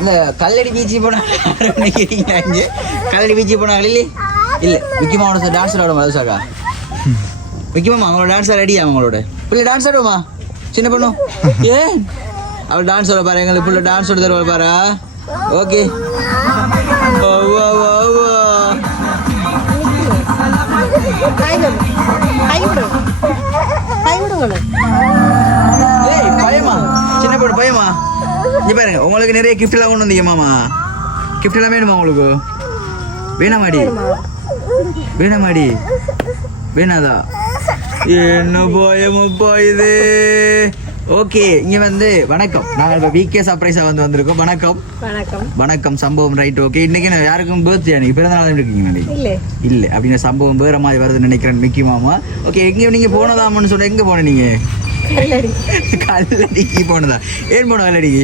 இந்த கல்லடி பீச்சுக்கு போனாங்க கல்லடி பீச்சுக்கு போனாங்க இல்லை இல்லை முக்கியமாக டான்ஸ் ஆடுமா அதுசாக்கா முக்கியமா அவங்களோட டான்ஸ் ரெடியா அவங்களோட பிள்ளை டான்ஸ் ஆடுவோமா சின்ன பொண்ணும் ஏன் அவள் டான்ஸ் ஆட பாரு எங்களுக்கு பிள்ளை டான்ஸ் ஆட தருவா பாரு ஓகே பயமா சின்ன பொண்ணு பயமா இங்க பாருங்க உங்களுக்கு நிறைய கிஃப்ட் எல்லாம் கொண்டு வந்தீங்க மாமா கிஃப்ட் எல்லாம் வேணுமா உங்களுக்கு வேணாமாடி வேணாதா என்ன பயமப்பா இது ஓகே இங்க வந்து வணக்கம் நாங்கள் இப்போ விகே சர்ப்ரைஸா வந்திருக்கோம் வணக்கம் வணக்கம் சம்பவம் ரைட் ஓகே இன்னைக்கு யாருக்கும் பர்த்டே அன்னைக்கு பிறந்த நாள் இருக்கீங்க இல்ல அப்படின்னு சம்பவம் வேற மாதிரி வருதுன்னு நினைக்கிறேன் மிக்கி மாமா ஓகே எங்க நீங்க போனதாமன்னு சொன்ன எங்க போன நீங்க கல்லடிக்கு போனதா ஏன் போன கல்லடிக்கு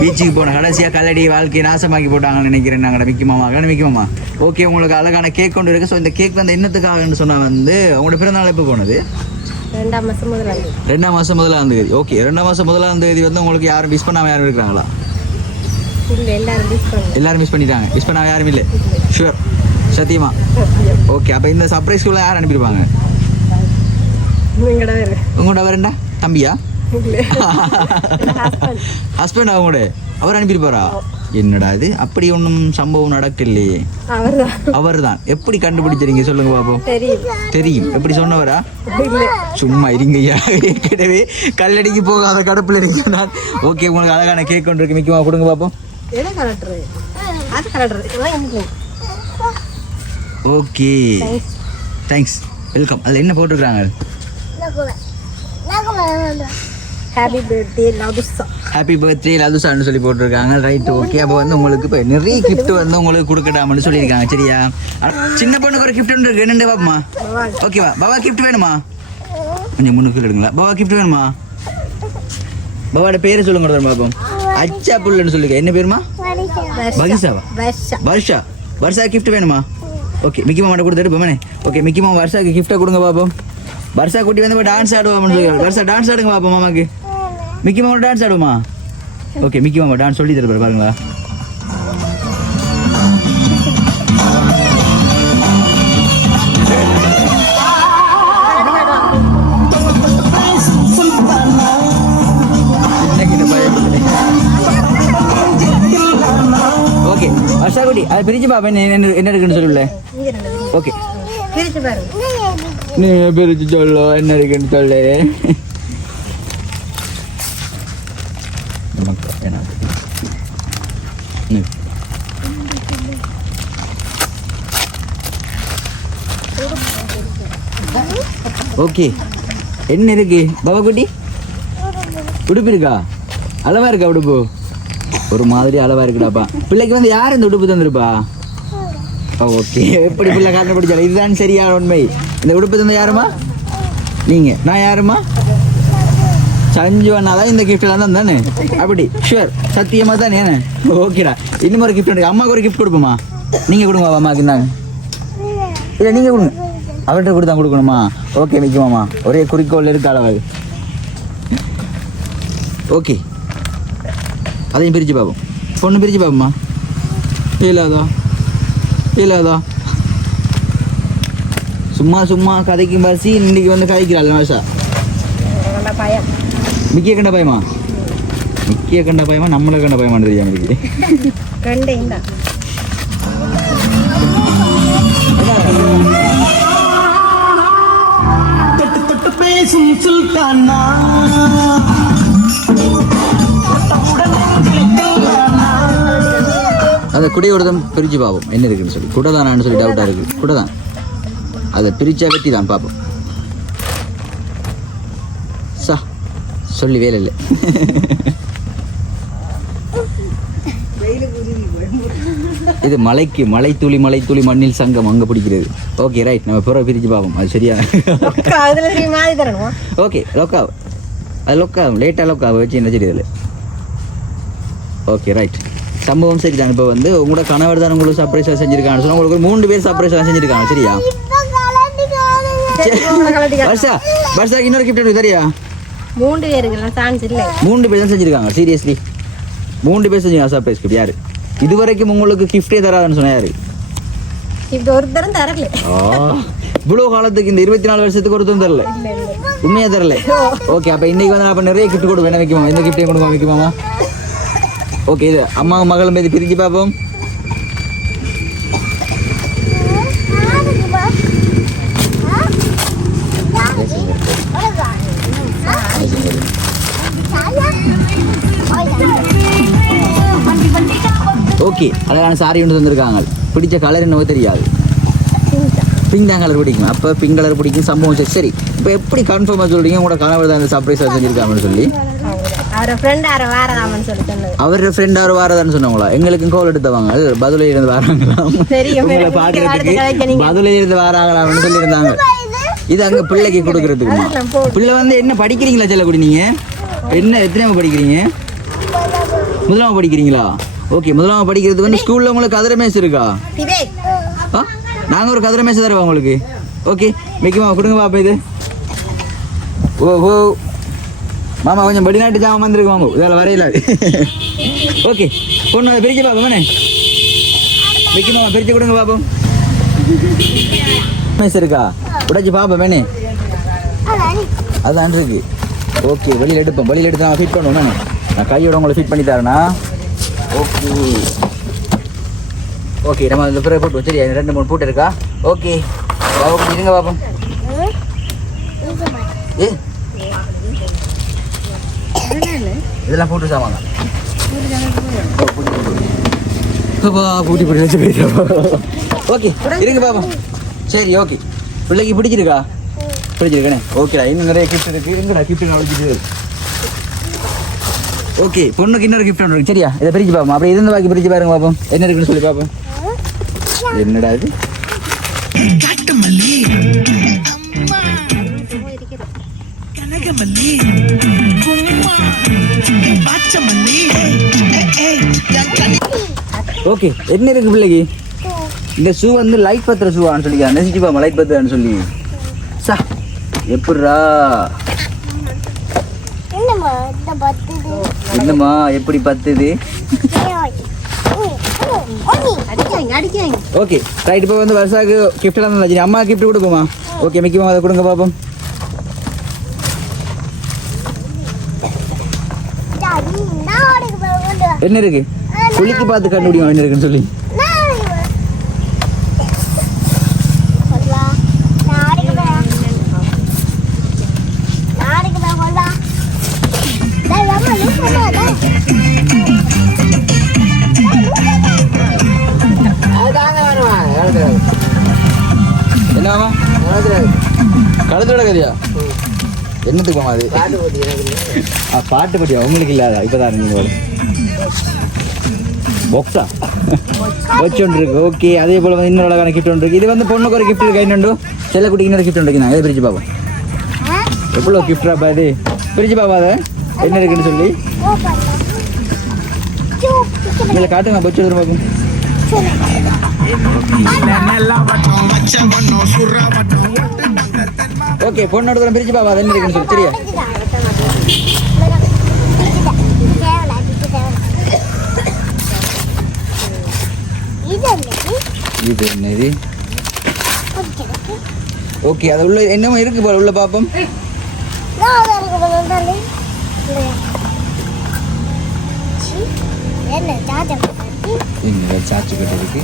பீச்சுக்கு போன கடைசியா கல்லடி வாழ்க்கையை நாசமாக்கி போட்டாங்கன்னு நினைக்கிறேன் நாங்கள் மிக்கி மாமா ஓகே உங்களுக்கு அழகான கேக் கொண்டு இருக்கு ஸோ இந்த கேக் வந்து என்னத்துக்காகன்னு சொன்னா வந்து உங்களோட பிறந்தநாள் எப்போ போனது 2 மாசம் முதலாம் தேதி ஓகே 2 மாசம் முதலாம் தேதி வந்து உங்களுக்கு யாரும் மிஸ் பண்ணாம யாரும் இருக்கிறாங்களா எல்லாரும் மிஸ் பண்ணிட்டாங்க மிஸ் பண்ணாம யாரும் இல்லை ஷுவர் சத்தியமா ஓகே அப்போ இந்த சர்ப்ரைஸ்க்குள்ள யார் அனுப்பியிருப்பாங்க உங்களோட வரண்டா தம்பியா ஹஸ்பண்ட் அவங்களோட அவர் அனுப்பியிருப்பாரா என்னடா இது அப்படி ஒன்றும் சம்பவம் நடக்கலையே அவர் தான் எப்படி கண்டுபிடிச்சிருங்க சொல்லுங்க பாப்போம் தெரியும் எப்படி சொன்னவரா சும்மா இருங்கய்யா ஏற்கனவே கல்லடிக்கு போகாத கடுப்புல இருக்கேன் நான் ஓகே உங்களுக்கு அழகான கேக் கொண்டு இருக்கு மிக்கமா கொடுங்க பாப்போம் ஓகே தேங்க்ஸ் வெல்கம் அதில் என்ன போட்டிருக்காங்க ஹாப்பி பர்த்டே லதுசான்னு சொல்லி போட்டிருக்காங்க ரைட் ஓகே அப்போ வந்து உங்களுக்கு இப்போ நிறைய கிஃப்ட் வந்து உங்களுக்கு கொடுக்கட்டாமன்னு சொல்லியிருக்காங்க சரியா சின்ன பொண்ணுக்கு ஒரு கிஃப்ட் இருக்கு என்னண்டு பாப்பமா ஓகேவா பாபா கிஃப்ட் வேணுமா கொஞ்சம் முன்னுக்கு எடுங்களா பாபா கிஃப்ட் வேணுமா பாபாவோட பேரை சொல்லுங்க பாப்போம் அச்சா புல்லுன்னு சொல்லுங்க என்ன பேருமா பகிஷாவா வர்ஷா கிஃப்ட் வேணுமா ஓகே மிக்கி மாமாட்ட கொடுத்துட்டு போமே ஓகே மிக்கி மாமா வர்ஷாக்கு கிஃப்ட்டை கொடுங்க பாப்போம் வர்ஷா குட்டி வந்து டான்ஸ் ஆடுவான்னு சொல்லி வர்ஷா டான்ஸ் ஆடுங்க பாப்போம் மாமாக்கு மிக்கி மாமா டான்ஸ் ஆடுமா ஓகே மிக்கி மாமா டான்ஸ் சொல்லி தருப்பாரு பாருங்களா ஓகே வர்ஷா குட்டி அது பிரிச்சு பாப்பா என்ன இருக்குன்னு சொல்லல ஓகே நீ பிரிச்சு சொல்லு என்ன இருக்குன்னு சொல்லு ஓகே என்ன இருக்கு பாபா குட்டி உடுப்பு இருக்கா அளவா இருக்கா உடுப்பு ஒரு மாதிரி அளவா இருக்குடாப்பா பிள்ளைக்கு வந்து யார் இந்த உடுப்பு தந்துருப்பா ஓகே எப்படி பிள்ளை கண்டுபிடிச்சாலும் இதுதான் சரியான உண்மை இந்த உடுப்பு தந்த யாருமா நீங்க நான் யாருமா சஞ்சு அண்ணாதான் இந்த கிஃப்ட் எல்லாம் தானே அப்படி ஷுவர் சத்தியமா தானே ஓகேடா இன்னும் ஒரு கிஃப்ட் இருக்கு அம்மாவுக்கு ஒரு கிஃப்ட் கொடுப்போமா நீங்க கொடுங்க அம்மாவுக்கு இருந்தாங்க இல்லை நீங்க கொடுங்க அவர்கிட்ட கொடுத்தா கொடுக்கணுமா ஓகே மிக்கமாமா ஒரே குறிக்கோள் இருக்கு அளவு ஓகே அதையும் பிரிச்சு பார்ப்போம் பொண்ணு பிரிச்சு பார்ப்போம்மா இல்லாதா சும்மா கதைக்கும் பரிசி இன்னைக்கு வந்து கதைக்கிறாள் நாஷா மிக்கிய கண்ட பயமா நம்மளை கண்ட பயமானு தெரியும் எனக்கு அந்த குடையோடதான் பிரிச்சு பார்ப்போம் என்ன இருக்குன்னு சொல்லி குடை தானான்னு சொல்லி டவுட்டா இருக்கு குடை தான் அதை பிரிச்சா வெட்டி தான் பார்ப்போம் சொல்லி வேலை இல்லை இது மலை துளி மண்ணில் சங்கம் அங்க பிடிக்கிறது ஓகே ரைட் நம்ம பிறகு பிரிச்சு பார்ப்போம் அது சரியா ஓகே லொக்கா அது லொக்கா லேட்டா லொக்கா வச்சு என்ன தெரியுது ஓகே ரைட் சம்பவம் சரிதான் இப்போ வந்து உங்களோட கணவர் தான் உங்களுக்கு சர்ப்ரைஸாக செஞ்சிருக்காங்க சொன்னா உங்களுக்கு 3 பேர் சர்ப்ரைஸாக செஞ்சிருக்காங்க சரியா வர்ஷாக்கு இன்னொரு கிஃப்ட் சரியா 3 பேருங்களா சான்ஸ் இல்லை 3 பேர் தான் செஞ்சிருக்காங்க சீரியஸ்லி 3 பேர் செஞ்சீங்க சர்ப்ரைஸ் கிஃப்ட் யாரு இதுவரைக்கும் உங்களுக்கு கிஃப்டே தராதுன்னு சொன்னா யாரு இது ஒருத்தரும் தரல இவ்வளோ காலத்துக்கு இந்த 24 வருஷத்துக்கு ஒருத்தரும் தரல உண்மையா தரல ஓகே அப்ப இன்னைக்கு வந்து அப்ப நிறைய கிஃப்ட் கொடுப்பேன் என்ன வைக்குமா எந்த கிஃப்டையும் கொடுக்க வைக்குமாமா ஓகே இது அம்மா மகளும் போய் பிரிஞ்சு பார்ப்போம் ஓகே அழகான சாரி ஒன்று தந்திருக்காங்க பிடிச்ச கலர் என்னவோ தெரியாது பிங்க் தான் கலர் பிடிக்கும் அப்போ பிங்க் கலர் பிடிக்கும் சம்பவம் சரி இப்போ எப்படி கன்ஃபார்மாக சொல்றீங்க உங்களோட கணவர் தான் இந்த சர்ப்ரைஸ் செஞ்சிருக்காங்கன்னு சொல்லி அவரோட ஃப்ரெண்ட் யார வாரதாமன்னு சொல்லி சொன்னது அவரோட ஃப்ரெண்ட் யாரும் வாரதான்னு சொன்னாங்களா எங்களுக்கும் கால் எடுத்தவங்க பதுளையில இருந்து வராங்களாம் உங்களை பார்க்கறதுக்கு பதுளையில இருந்து வராங்களாம்னு சொல்லியிருந்தாங்க இது அங்கே பிள்ளைக்கு கொடுக்கறதுக்கு பிள்ளை வந்து என்ன படிக்கிறீங்களா செல்லக்குடி நீங்க என்ன எத்தனை படிக்கிறீங்க முதலாம படிக்கிறீங்களா ஓகே முதலாம படிக்கிறது வந்து ஸ்கூல்ல உங்களுக்கு கதிர மேஸ் இருக்கா நாங்கள் ஒரு கதிர மேஸ் தருவோம் உங்களுக்கு ஓகே மிக்கிமா கொடுங்க பாப்பா இது ஓ மாமா கொஞ்சம் வெளிநாட்டு ஜாமான் வந்துருக்கு மாமா இதில் வரையில ஓகே பொண்ணு அதை பிரிக்க பாப்பா மனே மிக்கி மாமா பிரித்து கொடுங்க பாப்போம் மேஸ் இருக்கா உடைச்சி பாப்பா மேனே அதான் இருக்கு ஓகே வெளியில் எடுத்து நான் ஃபிட் பண்ணுவோம் நான் கையோட உங்களை ஃபிட் பண்ணி தரேண்ணா ஓகே ஓகே நம்ம இந்த பிறகு போட்டு சரி 2-3 பூட்டு இருக்கா ஓகே இருங்க பாப்போம் இதெல்லாம் போட்டு சாமாங்க பூட்டி பூட்டி வச்சு போயிட்டா ஓகே இருங்க பாப்போம் சரி ஓகே பிள்ளைக்கு பிடிச்சிருக்கா பிடிச்சிருக்கேனே ஓகேடா இன்னும் நிறைய கிஃப்ட் இருக்கு இருங்கடா கிஃப்ட் நாளைக்கு ஓகே பொண்ணுக்கு இன்னொரு கிஃப்ட் ஒன்று இருக்கு சரியா இதை பிரிச்சு பார்ப்போம் அப்படி இருந்து பாக்கி பிரிச்சு பாருங்க பார்ப்போம் என்ன இருக்குன்னு சொல்லி பார்ப்போம் என்னடா இது ஓகே என்ன இருக்கு பிள்ளைக்கு இந்த ஷூ வந்து லைட் பத்திர ஷூவான்னு சொல்லி நெசிச்சு பாப்போம் லைட் பத்திரன்னு சொல்லி சா எப்படிரா என்னம்மா எப்படி பத்துது ஓகே ரைட் இப்போ வந்து வருஷாக்கு கிஃப்ட் எல்லாம் வச்சு அம்மா கிஃப்ட் கொடுக்குமா ஓகே மிக்கி மாமா அதை கொடுங்க பாப்போம் என்ன இருக்கு குளிக்கு பார்த்து கண்டுபிடிக்கும் என்ன இருக்குன்னு சொல்லி என்னமா கழுத்தோட கதையா என்னத்துக்கு அது பாட்டு பட்டியா உங்களுக்கு இல்லாதா இப்பதான் நீங்க பாக்ஸா வச்சு ஒன்று இருக்கு ஓகே அதே போல வந்து இன்னொரு அழகான கிஃப்ட் ஒன்று இருக்கு இது வந்து பொண்ணுக்கு ஒரு கிஃப்ட் இருக்கு இன்னொன்று செல்லக்குட்டிக்கு இன்னொரு கிஃப்ட் இருக்கு நாங்கள் பிரிச்சு பார்ப்போம் எவ்வளோ கிஃப்டா பாது பிரிச்சு பார்ப்பாத என்ன இருக்குன்னு சொல்லி இல்லை காட்டுங்க பச்சு எடுத்து பார்க்கும் ஓகே பொண்ணோட தூரம் பிரிச்சு பாப்பா என்ன இருக்குன்னு சொல்லி சரியா இது என்னது ஓகே அது உள்ள என்னமோ இருக்கு போல உள்ள பாப்போம் சார்ஜ் கட்டு இருக்கு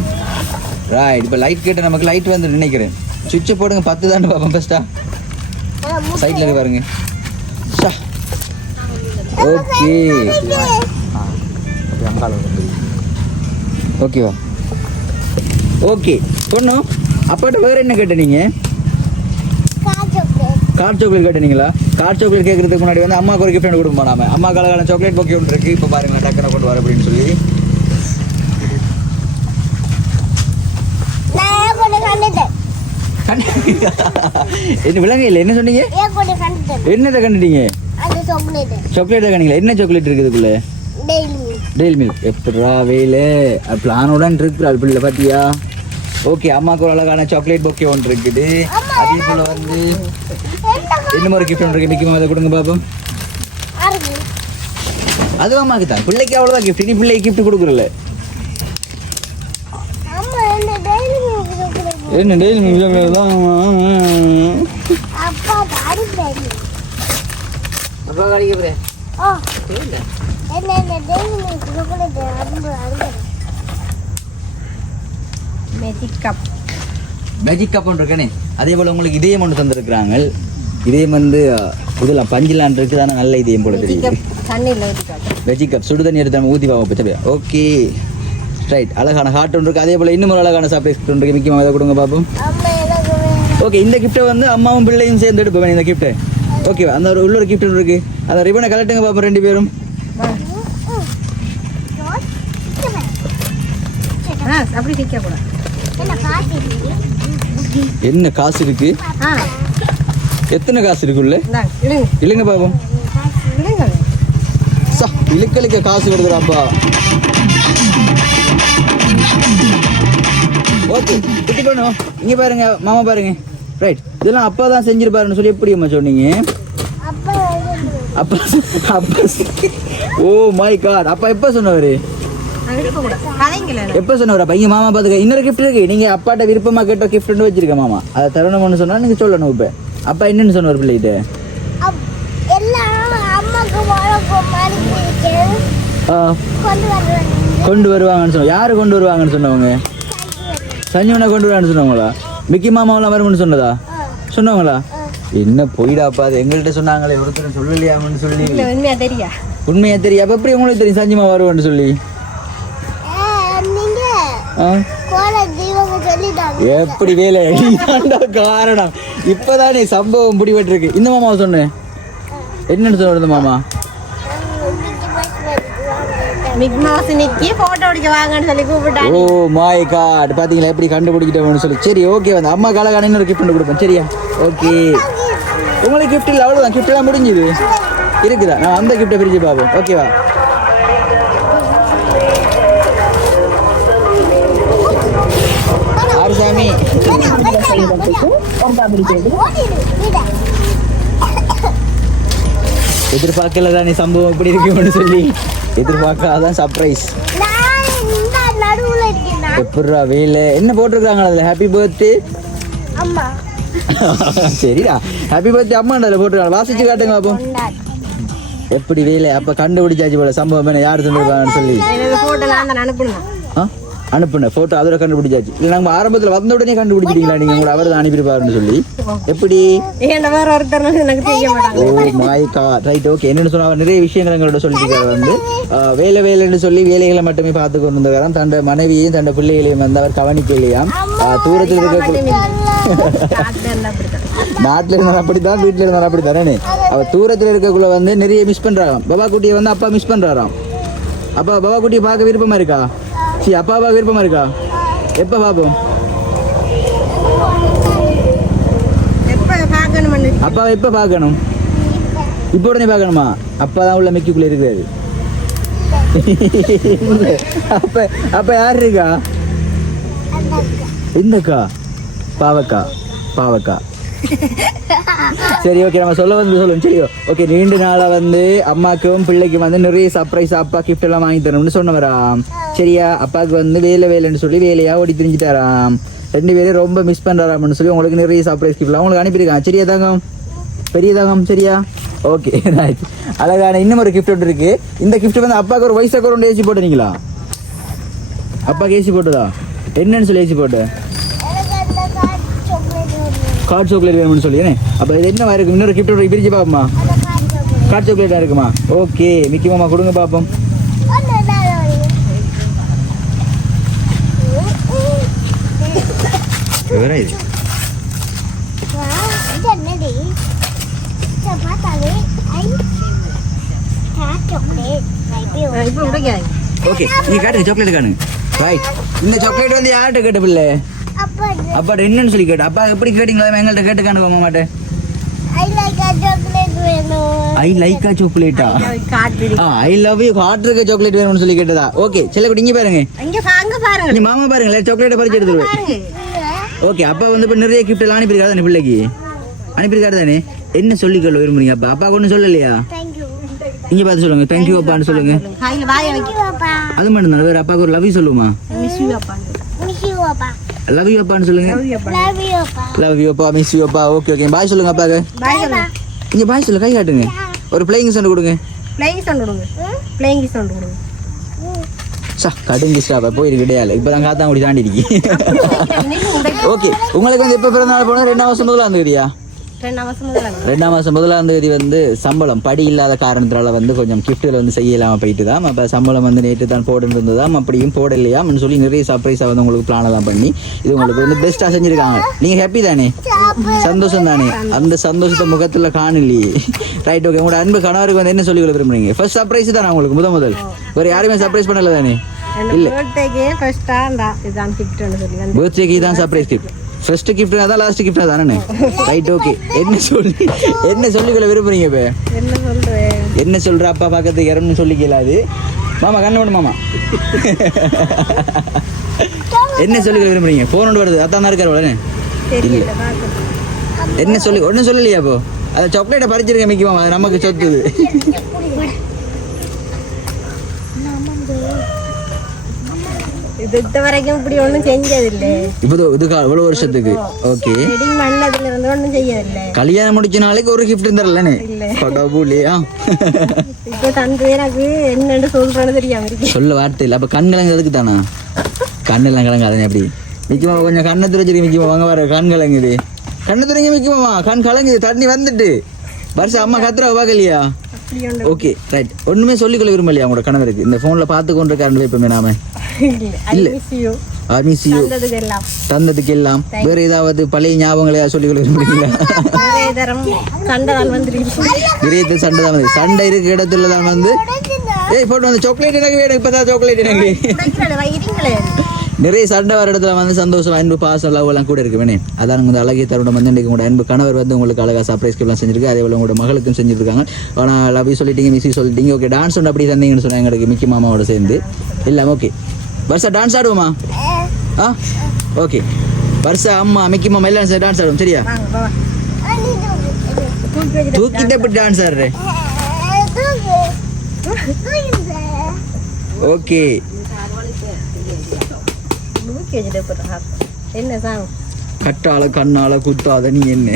ரைட் இப்போ லைட் கேட்டு நமக்கு லைட் வந்து நினைக்கிறேன் சுவிட்சை போடுங்க 10 தாண்டு பார்ப்போம் ஃபர்ஸ்டா சைட்ல இருக்கு பாருங்க ஓகே ஓகேவா ஓகே பொண்ணு அப்பாட்ட வேற என்ன கேட்ட நீங்க கார் சாக்லேட் கேட்டீங்களா கார் சாக்லேட் கேட்கறதுக்கு முன்னாடி வந்து அம்மாவுக்கு ஒரு கிஃப்ட் கொடுப்போம் நாம அம்மா கலகால சாக்லேட் பொக்கே ஒன்று இருக்கு இப்போ பாருங்க டக்குனு கொண்டு வர அப்படின்னு சொல்லி என்ன விளங்க இல்லை என்ன சொன்னீங்க என்னத்தை கண்டுட்டீங்க சாக்லேட்டை கண்டீங்களா என்ன சாக்லேட் இருக்குதுக்குள்ள டெய்லி மில்க் எப்படா வெயில பிளானுடன் இருக்கு அது பிள்ளை பாத்தியா ஓகே அம்மாவுக்கு ஒரு அழகான சாக்லேட் பொக்கே ஒன்று இருக்குது அதே போல வந்து என்ன மாதிரி கிஃப்ட் ஒன்று இருக்கு மிக்கி அதை கொடுங்க பாப்போம் அது அம்மாக்கு தான், பிள்ளைக்கு அவ்வளோதான் கிஃப்ட். நீ பிள்ளைக்கு கிஃப்ட் கொடுக்குறல என்ன டெய்லி தான் அப்பா கடிக்க போறேன். மேஜிக் கப் ஒன்று இருக்கனே, அதே போல் உங்களுக்கு இதயம் ஒன்று தந்துருக்குறாங்க. இதயம் வந்து இதெல்லாம் பஞ்சிலான் இருக்குது, ஆனால் நல்ல இதயம் போல தெரியும். மேஜிக் கப் சுடு தண்ணி எடுத்து நம்ம ஊற்றி பார்ப்போம் பச்சை. ஓகே ரைட், அழகான ஹார்ட் ஒன்று இருக்குது. அதே போல் இன்னும் ஒரு அழகான சர்ப்ரைஸ் ஒன்று இருக்குது. மிக்கி மாமா கொடுங்க பார்ப்போம். ஓகே, இந்த கிஃப்ட்டை வந்து அம்மாவும் பிள்ளையும் சேர்ந்து எடுப்பேன் இந்த கிஃப்ட்டை. ஓகேவா? அந்த ஒரு உள்ள ஒரு கிஃப்ட் ஒன்று இருக்குது, அந்த ரிப்பனை கலட்டுங்க பார்ப்போம் ரெண்டு பேரும். என்ன காசு இருக்கு? எத்தனை காசு இருக்குள்ள? இல்லைங்க பாப்போம். இழுக்க காசு வருதுடாப்பா. ஓகே குட்டி பண்ணும். இங்க பாருங்க மாமா பாருங்க. ரைட், இதெல்லாம் அப்பா தான் செஞ்சிருப்பாருன்னு சொல்லி எப்படி அம்மா சொன்னீங்க? அப்பா அப்பா ஓ மை காட், அப்பா எப்ப சொன்னவரு? எப்ப சொன்னவர்? அப்ப இங்க மாமா பாத்துக்க இன்னொரு கிஃப்ட் இருக்கு. நீங்க அப்பாட்ட விருப்பமா கேட்ட கிஃப்ட் வச்சிருக்க மாமா, அதை தரணும்னு சொன்னா நீங்க சொல்லணும். இப்ப அப்பா என்னன்னு சொன்னவர் பிள்ளைகிட்ட? கொண்டு வருவாங்கன்னு சொன்ன. யாரு கொண்டு வருவாங்கன்னு சொன்னவங்க? சஞ்சீவனை கொண்டு வருவான்னு சொன்னவங்களா? மிக்கி மாமாவெல்லாம் வரும்னு சொன்னதா? சொன்னவங்களா? என்ன போயிடாப்பா, அது எங்கள்கிட்ட சொன்னாங்களே, ஒருத்தர் சொல்லலையாமன்னு சொல்லி. உண்மையா தெரியும். அப்ப எப்படி உங்களுக்கு தெரியும் சஞ்சீமா வருவான்னு சொல்லி? எப்படி வேலை காரணம் இப்பதானே சம்பவம் முடிவெட்டிருக்கு. இந்த மாமாவை சொன்னேன். என்னன்னு சொன்ன மாமா? ஓ மை காட், பாத்தீங்களா எப்படி கண்டுபிடிக்கிட்டோம்னு சொல்லி. சரி ஓகே, வந்து அம்மா காலகான இன்னொரு கிஃப்ட் கொடுப்பேன். சரியா? ஓகே, உங்களுக்கு கிஃப்ட் இல்லை அவ்வளோதான். கிஃப்ட் எல்லாம் முடிஞ்சுது இருக்குதா? நான் அந்த கிஃப்ட்டை பிரிச்சு பார்ப்போம். ஓகேவா? ஆறுசாமி எதிர்பார்க்கல தானே சம்பவம் இப்படி இருக்குன்னு சொல்லி. எதிர்பார்க்காதான் சர்ப்ரைஸ். எப்படா வேலை என்ன போட்டிருக்காங்க அதுல? ஹாப்பி பர்த்டே அம்மா. சரிடா, ஹாப்பி பர்த்டே அம்மாண்டா போட்டிருக்காங்க. வாசிச்சு காட்டுங்க பாப்போம். எப்படி வேலை? அப்ப கண்டுபிடிச்சாச்சு போல சம்பவம் என்ன யாரு தந்துருக்காங்கன்னு சொல்லி. அனுப்புன போட்டோ அதோட கண்டுபிடிச்சாச்சு. இல்லை நம்ம ஆரம்பத்தில் வந்த உடனே கண்டுபிடிச்சிட்டீங்களா நீங்க? உங்களை அவர் தான் அனுப்பியிருப்பாருன்னு சொல்லி. எப்படி? Oh my God, right. Okay, என்னன்னு சொன்னா நிறைய விஷயங்கள் எங்களோட சொல்லியிருக்காரு. வந்து வேலை வேலைன்னு சொல்லி வேலைகளை மட்டுமே பார்த்து கொண்டு வந்தவரான். தன்னோட மனைவியையும் தன்னோட பிள்ளைகளையும் வந்து அவர் கவனிக்கலையாம். தூரத்தில் இருக்க நாட்டில் இருந்தாலும் அப்படித்தான், வீட்டில் இருந்தாலும் அப்படித்தானே. அவர் தூரத்தில் இருக்கக்குள்ள வந்து நிறைய மிஸ் பண்றாராம். பாபா குட்டியை வந்து அப்பா மிஸ் பண்றாராம். அப்பா பாபா குட்டியை பார்க்க விருப்பமா இருக்கா? சரி, அப்பாவா விருப்பமா இருக்கா? எப்ப பாப்போம்? அப்பாவை எப்ப பார்க்கணும்? இப்போ உடனே பார்க்கணுமா? அப்பா தான் உள்ள மெக்கிக்குள்ள இருக்காரு. அப்ப அப்ப யார் இருக்கா? இந்தக்கா பாவக்கா பாவக்கா. சரி ஓகே, நம்ம சொல்ல வந்து சொல்லுவோம். சரி ஓகே, நீண்ட நாளாக வந்து அம்மாக்கும் பிள்ளைக்கும் வந்து நிறைய சர்ப்ரைஸ் அப்பா கிஃப்ட் எல்லாம் வாங்கி தரணும்னு சொன்னவராம். சரியா? அப்பாவுக்கு வந்து வேலைன்னு சொல்லி வேலையா ஓடி திரிஞ்சிட்டாராம். ரெண்டு பேரும் ரொம்ப மிஸ் பண்ணுறாராம்னு சொல்லி உங்களுக்கு நிறைய சர்ப்ரைஸ் கிஃப்ட்லாம் உங்களுக்கு அனுப்பியிருக்காங்க. சரியா தாங்கம்? பெரிய தாங்கம். சரியா? Okay right. அழகான இன்னும் ஒரு கிஃப்ட் ஒன்று இருக்கு. இந்த கிஃப்ட் வந்து அப்பாவுக்கு ஒரு வயசாக ஒரு ஏசி போட்டுறீங்களா? அப்பாவுக்கு ஏசி போட்டுதா? என்னன்னு சொல்லி ஏசி போட்டு? கார்ட் சாக்லேட் வேணும்னு சொல்லி. அப்போ இது என்னவா இருக்கும்? இன்னொரு கிஃப்ட் பிரிச்சு பார்ப்போமா? கார்ட் சாக்லேட்டாக இருக்குமா? ஓகே, மிக்கி மாமா கொடுங்க பார்ப்போம். ஓகே, நீ காட்டுங்க சாக்லேட் காணுங்க. ரைட், இந்த சாக்லேட் வந்து யார்கிட்ட கேட்ட பிள்ளை? அப்பா என்னன்னு சொல்லி கேட்டு. அப்பா எப்படி கேட்டீங்களா? எங்கள்கிட்ட கேட்டு காணுங்க மாட்டேன். ஐ லைக் சாக்லேட்டா? ஐ லவ் யூ ஹார்ட் இருக்க சாக்லேட் வேணும்னு சொல்லி கேட்டதா? ஓகே, செல்லக்குட்டி இங்க பாருங்க. நீ மாமா பாருங்க, சாக்லேட்டை பறிச்சு எடுத்துருவேன். ஓகே, அப்பா வந்து இப்போ நிறைய கிஃப்ட் எல்லாம் அனுப்பியிருக்காரு தானே பிள்ளைக்கு? அனுப்பியிருக்காரு தானே? என்ன சொல்லிக்கொள்ள விரும்புறீங்க? அப்பா அப்பா ஒன்றும் சொல்லலையா? இங்க பார்த்து சொல்லுங்க தேங்க்யூ அப்பான்னு சொல்லுங்க. கையில வாய வைக்க. அது மட்டும் தான் வேற அப்பாவுக்கு ஒரு லவ் யூ சொல்லுமா? மிஸ் யூ அப்பா. லவ் யூ அப்பான்னு சொல்லுங்க. லவ் யூ அப்பா, மிஸ் யூ அப்பா. ஓகே ஓகே பாய் சொல்லுங்க அப்பாக்கு. பாய் சொல்லுங்க. இங்க பாய் சொல்லுங்க, கை காட்டுங்க. ஒரு பிளேயிங் சவுண்ட் கொடுங்க. பிளேயிங் சவுண்ட் கொடுங்க. பிளேயிங் சவுண்ட் கொடுங்க. சா கடுங்கி ஸ்டாப்பா போயிருக்கு கிடையாது. இப்பதான் காத்தாங்குடி தாண்டி இருக்கி. ஓகே உங்களுக்கு வந்து எப்போ பிறந்த நாள் போனா 2ஆம் மாசம் முதலாம் தேதியா? 2ஆம் மாசம் முதலாம் தேதி வந்து சம்பளம் படி இல்லாத காரணத்தினால வந்து கொஞ்சம் கிஃப்ட்கள் வந்து செய்யலாம போயிட்டு தான். அப்போ சம்பளம் வந்து நேற்று தான் போட்டு இருந்ததாம். அப்படியும் போடலையாம்னு சொல்லி நிறைய சர்ப்ரைஸாக வந்து உங்களுக்கு பிளான் எல்லாம் பண்ணி இது உங்களுக்கு வந்து பெஸ்ட்டாக செஞ்சுருக்காங்க. நீங்கள் ஹாப்பி தானே? சந்தோஷம் தானே? அந்த சந்தோஷத்தை முகத்தில் காணலையே. Right okay. உங்களோட அன்பு கணவருக்கு வந்து என்ன சொல்லி விரும்புறீங்க? ஃபர்ஸ்ட் சர்ப்ரைஸ் தானே உங்களுக்கு முதல் வேறு யாருமே சர்ப்ரைஸ் பண்ணல தானே? இல்லை பர்த்டேக்கு தான் சர்ப்ரைஸ் கிஃப்ட். ஃபர்ஸ்ட் கிஃப்ட் அதான் லாஸ்ட் கிஃப்ட் தானே? Right okay. என்ன சொல்லிக்கொள்ள விரும்புறீங்க? இப்போ என்ன சொல்ற அப்பா பக்கத்துக்கு இறன்னு சொல்லிக்கலாது. மாமா கண்ணு பண்ணு மாமா. என்ன சொல்லிக்கொள்ள விரும்புறீங்க? ஃபோன் ஒன்று வருது அதான் இருக்காரு உடனே. இல்லை என்ன சொல்லி ஒன்றும் சொல்லலையா? அப்போ அதை சாக்லேட்டை பறிச்சிருக்க மிக்கி மாமா, அது நமக்கு சொத்துது. இது வரைக்கும் இப்படி ஒண்ணும் செஞ்சதில்லை. இப்போ இதுக்கு எவ்வளவு வருஷத்துக்கு? ஓகே. மண்ணதுல இருந்து ஒண்ணும் செய்யதில்லை. கல்யாணம் முடிச்ச நாளைக்கு ஒரு கிஃப்ட் தரலனே. கடவுளேயா. இப்போ தந்து எனக்கு என்னன்னு சொல்றேன்னு தெரியாம இருக்கு. சொல்ல வார்த்தை இல்லை. அப்ப கண் கலங்குறதுக்கு தானா? கண்ணெல்லாம் கலங்காது. எப்படி மிக்கமா கொஞ்சம் கண்ணை திரைச்சிருக்கு மிக்கமா. வாங்க வர கண் கலங்குது. கண்ணு திறங்க மிக்கமாமா. கண் கலங்குது. தண்ணி வந்துட்டு வருஷம் அம்மா கத்துறா பார்க்கலையா? Okay right. ஒண்ணுமே சொல்லிக்கொள்ள விரும்பலையா உங்களோட கணவருக்கு? இந்த போன்ல பார்த்து கொண்டு கரண்ட் இப்போ நாம தந்ததுக்கு எல்லாம் வேற ஏதாவது பழைய ஞாபகங்களை சொல்லிக்கொள்ள விரும்புறீங்களா? சண்டை தான் வந்து சண்டை இருக்க இடத்துல தான் வந்து ஏய் போட்டு வந்து சாக்லேட் எனக்கு வேணும் இப்பதான் சாக்லேட் எனக்கு நிறைய சண்டை வர இடத்துல வந்து சந்தோஷம் அன்பு பாசம் லவ் எல்லாம் கூட இருக்கு வேணே. அதான் வந்து அழகிய தருணம் வந்து இன்றைக்கு உங்களோட அன்பு கணவர் வந்து உங்களுக்கு அழகா சர்ப்ரைஸ் எல்லாம் செஞ்சிருக்கு. அதே போல உங்களோட மகளுக்கும் செஞ்சுருக்காங்க. ஆனால் லவ் சொல்லிட்டீங்க மிஸ்ஸி சொல்லிட்டீங்க. ஓகே டான்ஸ் ஒன்று அப்படி தந்தீங்கன்னு சொன்னாங்க எங்களுக்கு மிக்கி மாமாவோட சேர்ந்து எல்லாம். ஓகே வருஷா டான்ஸ் ஆடுவோமா? ஆ ஓகே வருஷா அம்மா மிக்கி மாமா எல்லாம் டான்ஸ் ஆடுவோம் சரியா? தூக்கிட்ட எப்படி டான்ஸ் ஆடுறேன்? ஓகே கட்டால கண்ணால குத்தாத நீ என்ன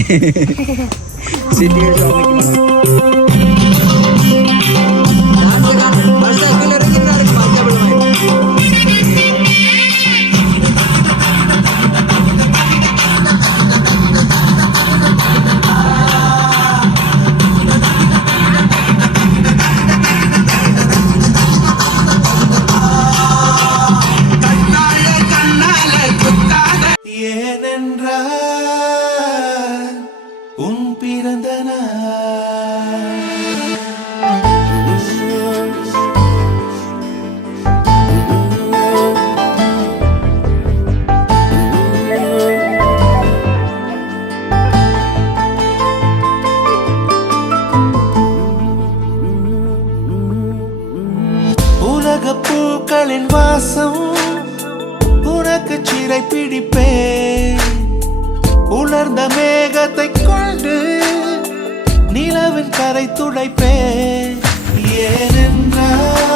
பூக்களின் வாசம் உனக்கு சிறை பிடிப்பேன். உலர்ந்த மேகத்தை கொண்டு நிலவின் கரை துடைப்பேன். ஏனென்றால்